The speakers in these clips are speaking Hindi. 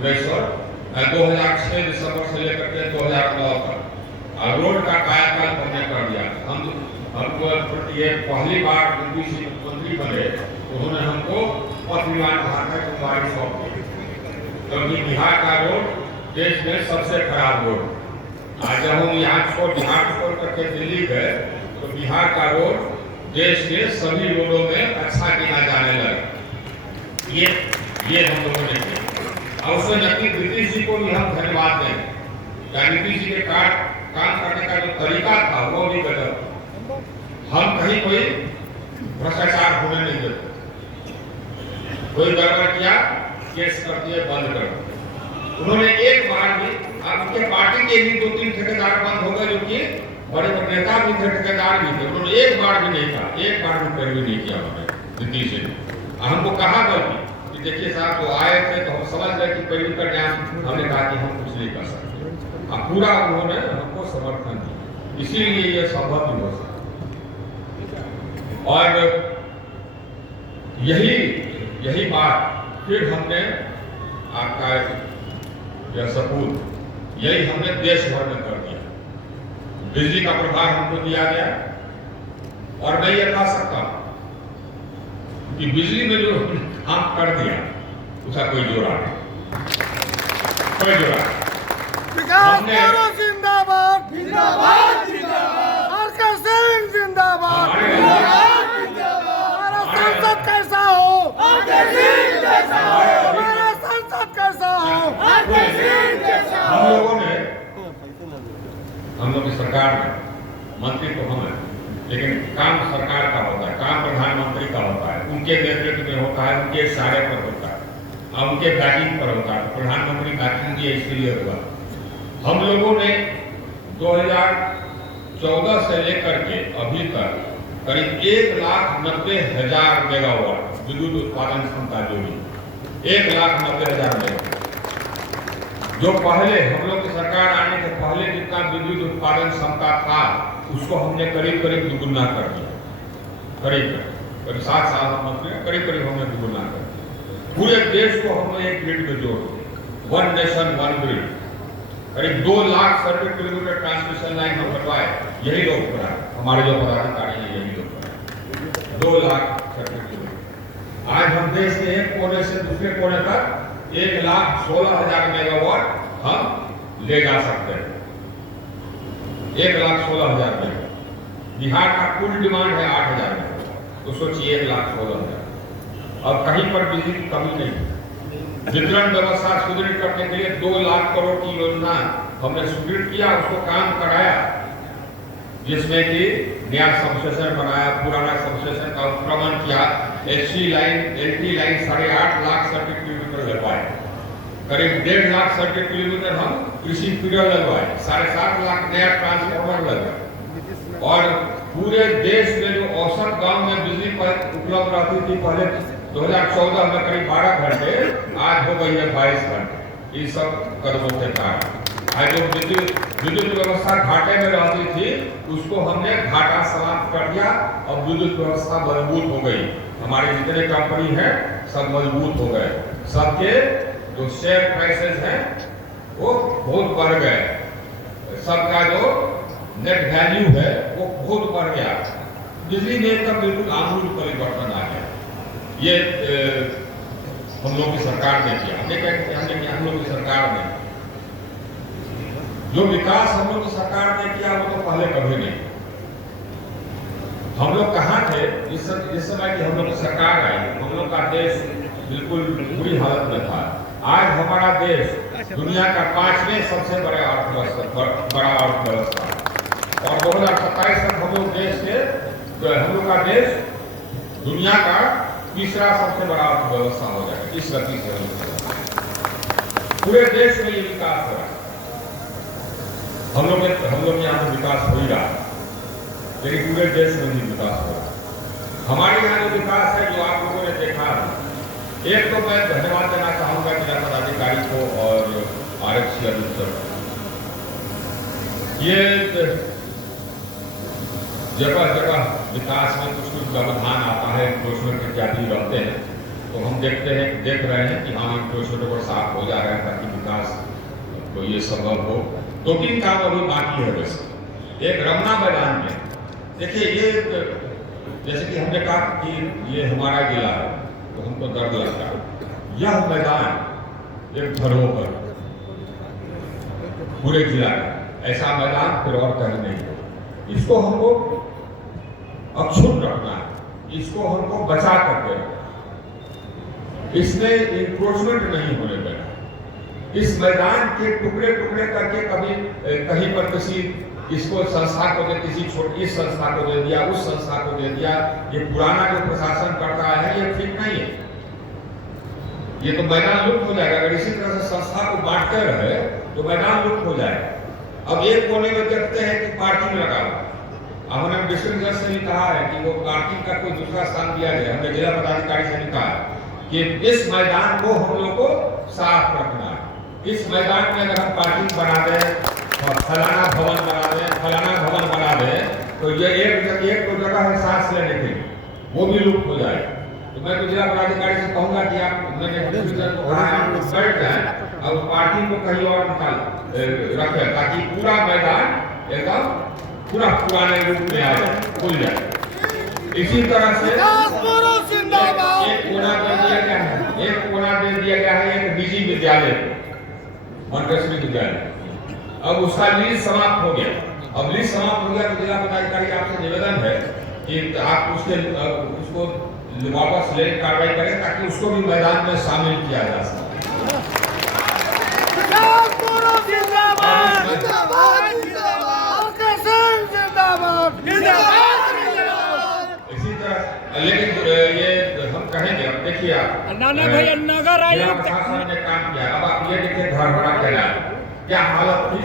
भुवनेश्वर 2006 दिसंबर से लेकर के 2009 तक रोड का कायाकल्प हमने कर दिया। हमको ये पहली बार यूपी से मुख्यमंत्री बने, उन्होंने हमको पथ निर्माण विभाग की जिम्मेदारी सौंप दी, क्योंकि बिहार का रोड देश में सबसे खराब रोड। आज जब हम बिहार छोड़ करके दिल्ली गए तो बिहार का रोड देश के सभी रोडों में अच्छा गिना जाने लगा। ये हम लोगों ने किया और उसमें नक्की नीतीश जी को भी हम धन्यवाद दें। नीतीश जी के काम करने का जो तरीका था वो भी गजब। हम कहीं कोई भ्रष्टाचार होने नहीं देते, कोई गड़बड़ किया केस कर दिए, बंद कर दिए। उन्होंने एक बार भी, उनके पार्टी के भी 2-3 ठेकेदार बंद हो गए, जो कि बड़े बड़े नेता भी थे, ठेकेदार भी थे, उन्होंने एक बार भी नहीं कहा, एक बार भी पैरवी नहीं किया उन्होंने नीतीश जी। हमको कहा बल्कि कि देखिए साहब वो आए थे तो हम समझ गए कि पैरवी का ज्ञान, हमने कहा कि हम कुछ नहीं कर सकते। पूरा उन्होंने हमको समर्थन दिया, इसीलिए ये संभव भी हो सका। और यही बात फिर हमने आपका यह सपूत यही हमने देश भर में कर दिया। बिजली का प्रभार हमको दिया गया और मैं ये कह सकता हूं कि बिजली में जो काम कर दिया उसका कोई जोड़ा नहीं, कोई जोड़ा नहीं। जिंदाबाद जिंदाबाद जिंदाबाद, आरके सिंह जिंदाबाद। हमारा संसद कैसा हो, आरके सिंह जैसा हो, हमारा संसद कैसा हो, आरके सिंह जैसा हो। हम लोग की सरकार में मंत्री तो हम हैं, लेकिन काम सरकार का होता है, काम प्रधानमंत्री का होता है, उनके नेतृत्व में होता है, उनके इशारे पर होता है और उनके बैटिंग पर होता है। प्रधानमंत्री बैटिंग दिए इसलिए होगा। हम लोगों ने 2014 से लेकर के अभी तक करीब 1,90,000 मेगावाट विद्युत उत्पादन क्षमता जोड़ी, 1,90,000 मेगावाट। जो पहले हम लोग की सरकार आने के पहले जितना विद्युत उत्पादन क्षमता था उसको हमने करीब दुगुना कर दिया। करीब 7 साल मंत्री करीब हमने दुगुना कर दिया। पूरे देश को हमने एक ग्रिड में जोड़ दिया, 1 नेशन 1 ग्रिड। करीब 2 lakh circuit kilometre transmission line हम बनवाए, यही लोग बनाए, हमारे जो पदाधिकारी हैं यही लोग बनाए, 2 लाख सर्किट किलोमीटर। आज हम देश के एक कोने से दूसरे कोने तक 1,16,000 मेगावाट हम ले जा सकते हैं। 1,16,000 मेगावाट। बिहार का कुल डिमांड है 8,000 मेगावाट, तो सोचिए 1,16,000। अब कहीं पर बिजली की कमी नहीं। वितरण व्यवस्था सुदृढ़ करने के लिए 2 लाख करोड़ की योजना हमने सुदृढ़ किया, उसको काम कराया, जिसमें कि नया सबस्टेशन बनाया, पुराना सबस्टेशन का उत्क्रमण किया, HC line LT line 8.5 lakh circuit kilometre लगवाए, करीब 1.5 लाख सर्किट किलोमीटर हम कृषि फीडर लगवाए, 7.5 लाख नया ट्रांसफार्मर लगाए। और पूरे देश में जो औसत गांव में बिजली उपलब्ध रहती थी पहले 2014 में करीब 12 घंटे, आज हो गई है 22 घंटे। ये सब कदमों के कारण आज जो विद्युत व्यवस्था घाटे में रहती थी उसको हमने घाटा समाप्त कर दिया और विद्युत व्यवस्था मजबूत हो गई। हमारे जितने कंपनी हैं सब मजबूत हो गए, सबके जो शेयर प्राइसेस हैं वो बहुत बढ़ गए, सबका जो नेट वैल्यू है वो बहुत बढ़ गया। बिजली में एकदम बिल्कुल आमूल परिवर्तन आ गया। ये हम लोग की सरकार ने किया। हम लोग की सरकार ने जो विकास हम लोग की सरकार ने किया वो तो पहले कभी नहीं। हम लोग कहाँ थे जिस समय की हम लोग की सरकार आई, हम लोग का देश बिल्कुल बुरी हालत में था। आज हमारा देश दुनिया का 5वें सबसे बड़ा अर्थव्यवस्था और 2027 तक हम लोग का देश दुनिया का तीसरा सबसे बड़ा अर्थव्यवस्था हो जाएगा। इस गति से पूरे देश में ये विकास हो रहा है। हम लोग यहाँ पे विकास हो ही रहा है, लेकिन पूरे देश में भी विकास हो रहा है। हमारे यहाँ जो विकास है जो आप लोगों ने देखा है, एक तो मैं धन्यवाद देना चाहूंगा जिला पदाधिकारी को और आरक्षी अधीक्षक। ये जगह जगह विकास में कुछ व्यवधान आता है, दोषों इत्यादि रहते हैं, तो हम देख रहे हैं कि हाँ छोटे को साफ हो जा रहा है ताकि विकास तो ये संभव हो। 2-3 काम अभी बाकी है। वैसे एक रमना मैदान में देखिए, ये जैसे कि हमने कहा कि ये हमारा जिला है तो हमको दर्द लगता है। यह मैदान एक धरोहर पूरे जिला का, ऐसा मैदान फिर और कहीं नहीं है। इसको हमको अक्षुण्ण रखना है, इसको हमको बचा करके रखना, इसमें इंक्रोचमेंट नहीं होने देना। इस मैदान के टुकड़े टुकड़े करके कभी कहीं पर किसी इसको संस्था को दे, किसी छोटी संस्था को दे दिया, उस संस्था को दे दिया, ये पुराना जो प्रशासन करता है ये ठीक नहीं है। ये तो मैदान लुप्त हो जाएगा। अगर इसी तरह से संस्था को बांटते रहे तो मैदान लुप्त हो जाएगा। अब एक कोने में देखते हैं कि पार्किंग लगा हुआ। हमने डिस्ट्रिक्ट जज से भी कहा है कि वो पार्किंग का कोई दूसरा स्थान दिया जाए। हमने जिला पदाधिकारी से भी कहा है कि इस मैदान को हम लोग को साफ रखना है। इस मैदान में अगर हम पार्किंग बना दें, फलाना भवन बना दे तो ये एक तो जगह है सांस लेने के लिए, वो भी लुप्त हो जाए। तो मैं तो जिला पदाधिकारी से कहूंगा कि आप बैठ जाए और पार्किंग को कहीं और निकाल रखें ताकि पूरा मैदान एकदम पूरा पुराने रूप में आ जाए, खुल जाए। इसी तरह से एक कोना दे दिया गया है एक निजी विद्यालय, मोंटेसरी विद्यालय। अब उसका लीज समाप्त हो गया। अब लीज समाप्त हो गया तो जिला पदाधिकारी आपसे निवेदन है कि आप उसको वापस ले कार्रवाई करें ताकि उसको भी मैदान में शामिल किया जा सके। इसी तरह लेकिन ये हम कहेंगे, अब देखिए आप नगर आयुक्त ने काम किया। अब आप ये देखिए धरहरा कहना क्या हालत थी।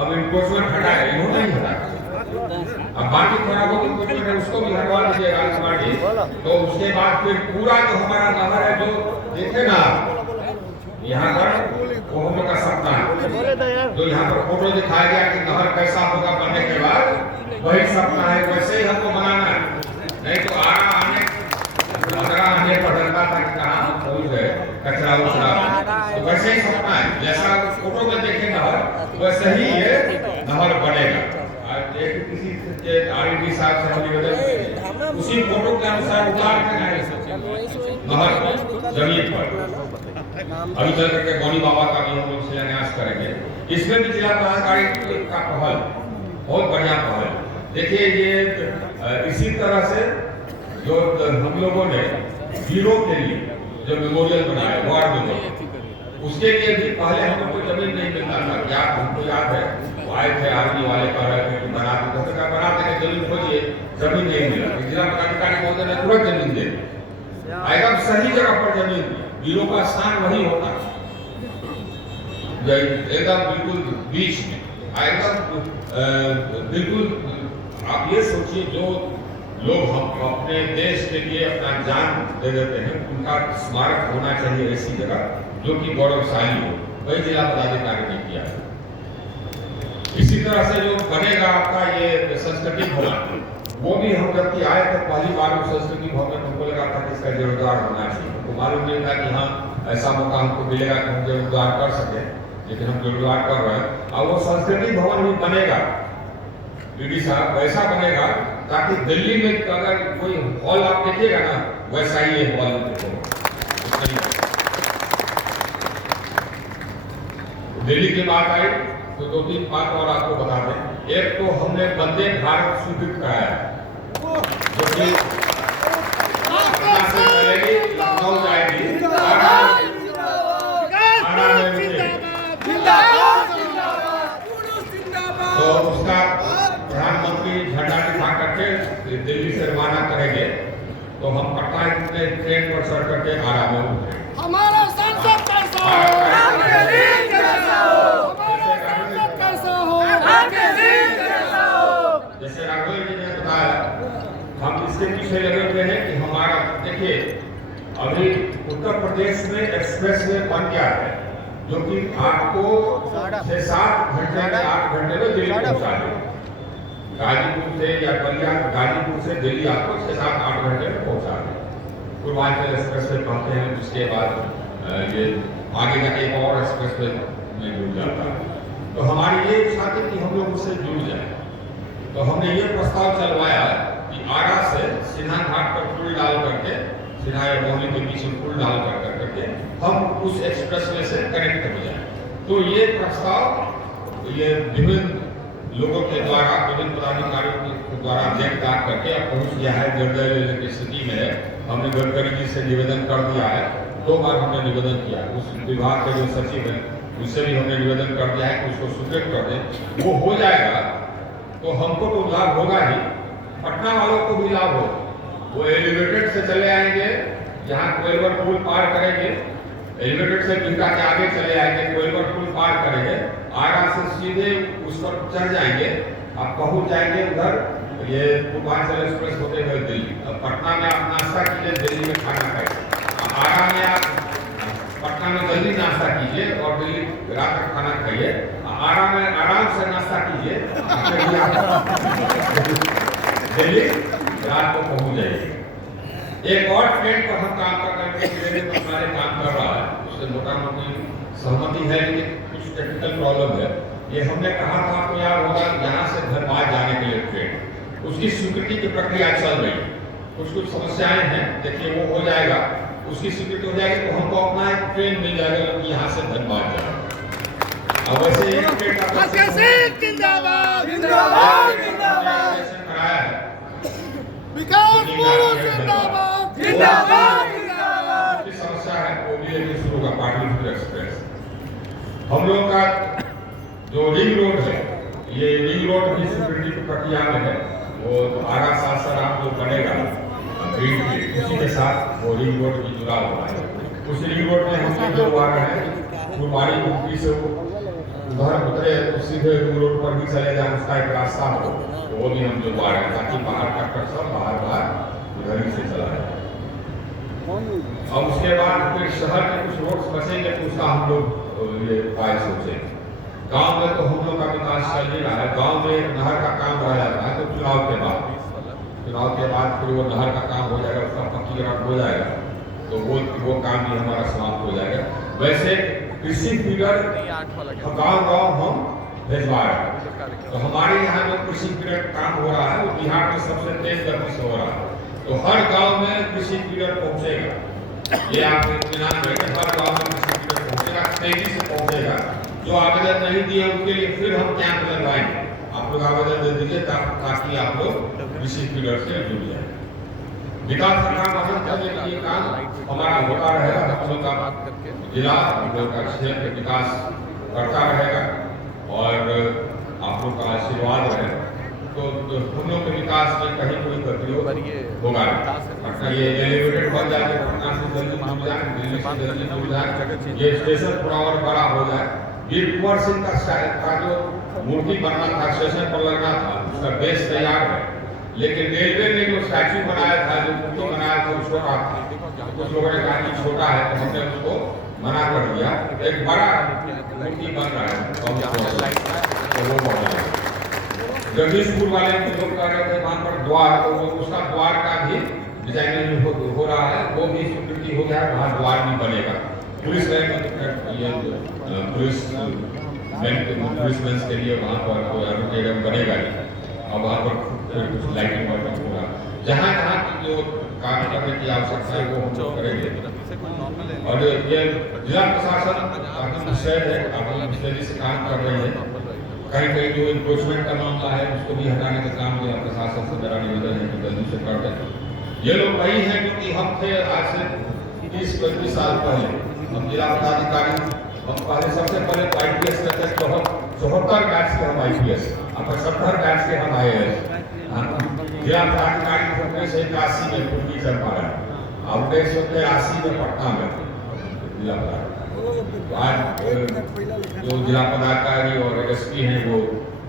अब इनको हटाया, इन्होंने ही हटाया। अब बाकी थोड़ा बहुत उसको भी हटवा दीजिएगा। तो उसके बाद फिर पूरा जो हमारा नगर है जो देखे ना यहाँ पर, वो हम लोग का सपना है। जो यहाँ पर फोटो दिखाया गया कि नहर कैसा होगा बनने के बाद, वही सपना है, वैसे ही हमको बनाना है। नहीं तो आने पर डरता था कि कहाँ हम पहुँच गए, कचरा उचरा। तो वैसे ही सपना है, जैसा फोटो में देखे नहर वैसे ही ये नहर बनेगा। किसी आरडी साहब से हम निवेदन उसी फोटो के अनुसार उतार के नहर जमीन पर अभी चल करके गौनी बाबा का भी हम लोग शिलान्यास करेंगे। इसमें भी जिला पदाधिकारी का पहल बहुत बढ़िया पहल। देखिए ये इसी तरह से जो हम लोगों ने हीरो के लिए जो मेमोरियल बनाया वार्ड मेमोरियल, उसके लिए भी पहले हम लोग को जमीन नहीं मिलता था। क्या हमको याद है, आए थे आर्मी वाले कह रहे थे कि बना देंगे जमीन, खोजिए जमीन नहीं मिला। जिला पदाधिकारी महोदय ने तुरंत जमीन दे दी, एकदम सही जगह पर जमीन दी। हीरो का स्थान वही होता एकदम बिल्कुल बीच में, एकदम बिल्कुल। आप ये सोचिए जो लोग हम अपने देश के लिए अपना जान दे देते हैं, उनका स्मारक होना चाहिए ऐसी जगह जो कि गौरवशाली हो। वही जिला पदाधिकारी ने किया है। इसी तरह से जो बनेगा आपका ये संस्कृति भवन, वो भी हम जब की आए थे पहली बार संस्कृति भवन, हमको लगा था कि इसका जीर्णोद्धार होना चाहिए। हमको मालूम नहीं था कि हाँ ऐसा मौका हमको मिलेगा कि हम जीर्णोद्धार कर सके, लेकिन हम जीर्णोद्धार कर रहे हैं। और वो संस्कृति भवन भी बनेगा डीडी साहब, वैसा बनेगा ताकि दिल्ली में अगर कोई हॉल आप देखिएगा ना, वैसा ही ये हॉल दिल्ली की बात आई तो 2-3 बात और आपको बता दें। एक तो हमने वंदे भारत स्वीकृत कराया है, जो कि लखनऊ जाएगी, तो उसका प्रधानमंत्री झंडा दिखा करके दिल्ली से रवाना करेंगे। तो हम पटना ट्रेन पर चढ़ करके आरा में उतरे। हमारा सांसद कैसा हो, जैसे राघव जी ने बताया, हम इसके पीछे लगे हुए हैं कि हमारा देखिए अभी उत्तर प्रदेश में एक्सप्रेस वे बन गया है जो कि आपको 6-7 घंटे में 8 घंटे में दिल्ली पहुंचा देगा। गाजीपुर से या बलिया गाजीपुर से दिल्ली आपको 6-7-8 घंटे में पहुंचा देगा। पूर्वांचल एक्सप्रेस वे कहते हैं, उसके बाद ये आगे का एक और एक्सप्रेस वे में जुड़ जाता है। तो हमारी ये इच्छा थी कि हम लोग उससे जुड़ जाए। तो हमने ये प्रस्ताव चलवाया कि आरा से सिन्हा घाट पर पुल डाल करके, सिन्हा और बरौनी के बीच में पुल डाल करके हम उस एक्सप्रेस वे से कनेक्ट हो जाए। तो ये प्रस्ताव ये विभिन्न लोगों के द्वारा, विभिन्न पदाधिकारियों के द्वारा व्यक्त करके अब पहुंच गया है, जर्जर की स्थिति में है। हमने गडकरी जी से निवेदन कर दिया है, 2 बार हमने निवेदन किया, उस विभाग के जो सचिव है उससे भी हमने निवेदन कर दिया है कि उसको स्वीकृत कर दें। वो हो जाएगा तो हमको तो लाभ होगा ही, पटना वालों को भी लाभ होगा। वो एलिवेटेड से चले आएंगे, यहाँ कोइलवर पुल पार करेंगे, एलिवेटेड से बिंका के आगे चले आएंगे, कोइलवर पुल पार करेंगे, आरा से सीधे उस पर चढ़ जाएंगे, अब पहुंच जाएंगे उधर ये पूर्वांचल एक्सप्रेस होते हुए दिल्ली। अब पटना में आप नाश्ता कीजिए, दिल्ली में खाना खाइए। आरा में आप पटना में जल्दी नाश्ता कीजिए और दिल्ली रात का खाना खाइए। आरा में आराम से नाश्ता कीजिए, दिल्ली रात को पहुंच जाइए। एक और ट्रेन पर हम काम कर रहे हैं, हमारे काम कर रहा है, उससे मोटा मोटी सहमति है, लेकिन कुछ टेक्निकल प्रॉब्लम है। ये हमने कहा था आपको याद होगा, यहाँ से धनबाद जाने के लिए ट्रेन, उसकी स्वीकृति की प्रक्रिया चल रही है। कुछ समस्याएं हैं, देखिए वो हो जाएगा, उसकी स्वीकृति हो जाएगी तो हमको अपना एक ट्रेन मिल जाएगा कि यहाँ से धनबाद जाए। अब वैसे एक ट्रेन जिंदाबाद जिंदाबाद जिंदाबाद कराया है, विकास जिंदाबाद जिंदाबाद जिंदाबाद। की समस्या है वो भी है कि शुरू का पाटलिपुत्र एक्सप्रेस, हम लोग का जो रिंग रोड है, ये रिंग रोड भी स्वीकृति की प्रक्रिया में है। वो आरा सासाराम जो बनेगा उसी के साथ वो रिंग रोड भी जुड़ा हुआ है। उस रिंग रोड में हम जो आ रहे हैं फुलवाड़ी मुक्ति से उधर उतरे तो सीधे रिंग रोड पर भी चले जाए, उसका एक रास्ता हो, तो वो भी हम जो आ रहे हैं ताकि बाहर का सब बाहर उधर ही से चला जाए। और उसके बाद फिर शहर के कुछ रोड्स बचेंगे तो उसका हम लोग ये उपाय सोचेंगे। गांव में तो हम लोग का विकास चल ही रहा है, गांव में नहर का काम रह जाता है, तो चुनाव के बाद फिर वो नहर का काम हो जाएगा, उसका पक्कीकरण हो जाएगा, तो वो काम भी हमारा समाप्त हो जाएगा। वैसे कृषि फीडर गाँव हम भिजवा रहे हैं, तो हमारे यहाँ जो कृषि फीडर काम हो रहा है वो बिहार में सबसे तेज गति से हो रहा है। तो हर गांव में कृषि फीडर पहुंचेगा, ये आप इत्मीनान करें, हर गांव में कृषि फीडर पहुंचेगा, तेजी से पहुंचेगा। जो आवेदन नहीं दिए उनके लिए फिर हम कैंप लगवाएंगे, आप लोग आवेदन दे दीजिए ताकि आप लोग कृषि फीडर से जुड़ जाए। विकास का काम हासिल करने के लिए काम हमारा होता रहेगा, हम लोग का जिला, हम लोग का क्षेत्र विकास करता रहेगा और आप लोग का आशीर्वाद रहेगा, तो हम लोग के विकास में कहीं कोई गतिरोध होगा। ये एलिवेटेड बन जाए, पटना से जल्दी जुड़ जाए, दिल्ली से जल्दी जुड़ जाए, ये स्टेशन पूरा और बड़ा हो जाए। वीर कुंवर सिंह का जो मूर्ति बनना था, स्टेशन पर लगना था, उसका बेस तैयार है, लेकिन रेलवे ने जो स्टैचू बनाया था, जो मूर्ति बनाया था, वो छोटा था। कुछ लोगों ने कहा कि छोटा है, तो हमने उसको मना कर दिया। एक बड़ा मूर्ति बन रहा है, तो वो बना है। जगदीशपुर वाले लोग कह रहे थे वहाँ पर द्वार, तो उसका द्वार का भी डिजाइनिंग हो रहा है, वो भी स्वीकृति हो गया है, वहाँ द्वार भी बनेगा। पुलिस पुलिसमैन के लिए वहाँ पर एरोड्रम बनेगा ही, और वहाँ पर कुछ लाइटिंग वर्क होगा। जहाँ जहाँ जो काम करने की आवश्यकता है वो हम लोग करेंगे। और ये जिला प्रशासन काफी मुस्तैद है, काफी मुस्तैदी से काम कर रहे हैं। कहीं कहीं जो इंक्रोचमेंट का मामला है उसको भी हटाने का काम जिला प्रशासन से मेरा निवेदन है कि जल्दी से कर दें। ये लोग वही हैं जो कि हम थे आज से 30-35 साल पहले, हम जिला पदाधिकारी, हम पहले सबसे पहले IPS करते थे, 74 बैच के हम IPS, अब 75 बैच के हम IAS। जिला पदाधिकारी होने से 81 में पूर्वी चंपारण, अब 1983 में पटना में जिला पदाधिकारी। आज जो जिला पदाधिकारी और SP हैं वो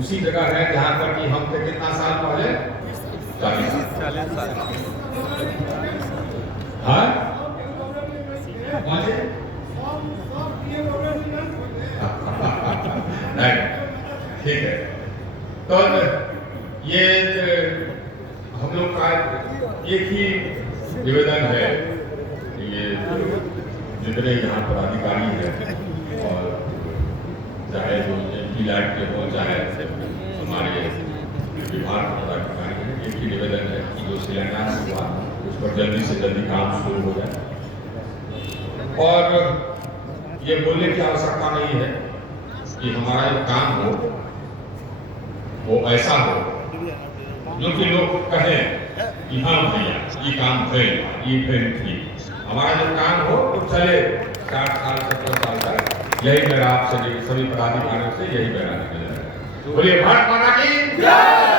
उसी जगह है जहाँ पर कि हम थे कितना साल पहले, 40 साल। हाँ ठीक है, तो ये हम लोग का एक ही निवेदन है जितने यहाँ पदाधिकारी हैं और चाहे जो MP लैब के हो चाहे हमारे विभाग के पदाधिकारी हैं, एक ही निवेदन है कि जो शिलान्यास हुआ उस पर जल्दी से जल्दी काम शुरू हो जाए। और ये बोलने की आवश्यकता नहीं है कि हमारा जो काम हो वो ऐसा हो जो कि लोग कहें कि हाँ भैया ये काम फेल थी। हमारा जो काम हो तो चले 60 साल 70 साल तक। यही मेरा आपसे सभी पदाधिकारियों से यही मेरा निवेदन है। बोलिए भारत माता की जय।